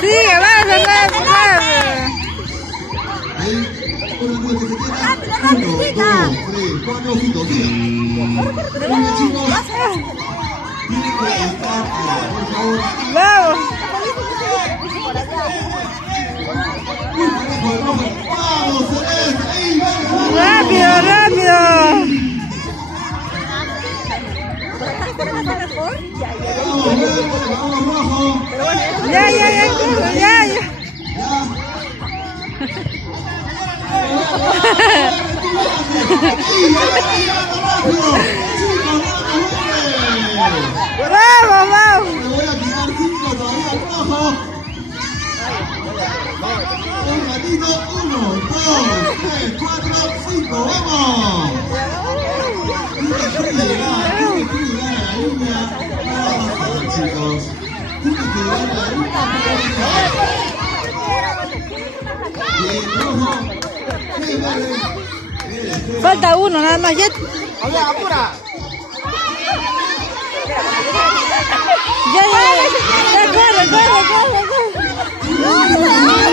Sigue, vamos, vamos, vamos. Uno, dos, tres, cuatro, cinco, sigan. Venga, chicos. Tienen que estar, por favor. Vamos. Vamos, Celeste, ahí, vamos. Rápido, rápido. Vamos, rojo. Ya, ya, ya, ya, ya. Vamos, vamos. Le voy a quitar 5 todavía al rojo. Un ratito, 1, 2, 3, 4, 5, ¡vamos! Tiene que llegar a la línea. Vamos, chicos. Tiene que llegar a la línea. Bien, rojo. Bien, vale. Falta uno, nada más. Ya. ¡Apura! Ya, ya, ya. Ya, corre, corre, corre, corre.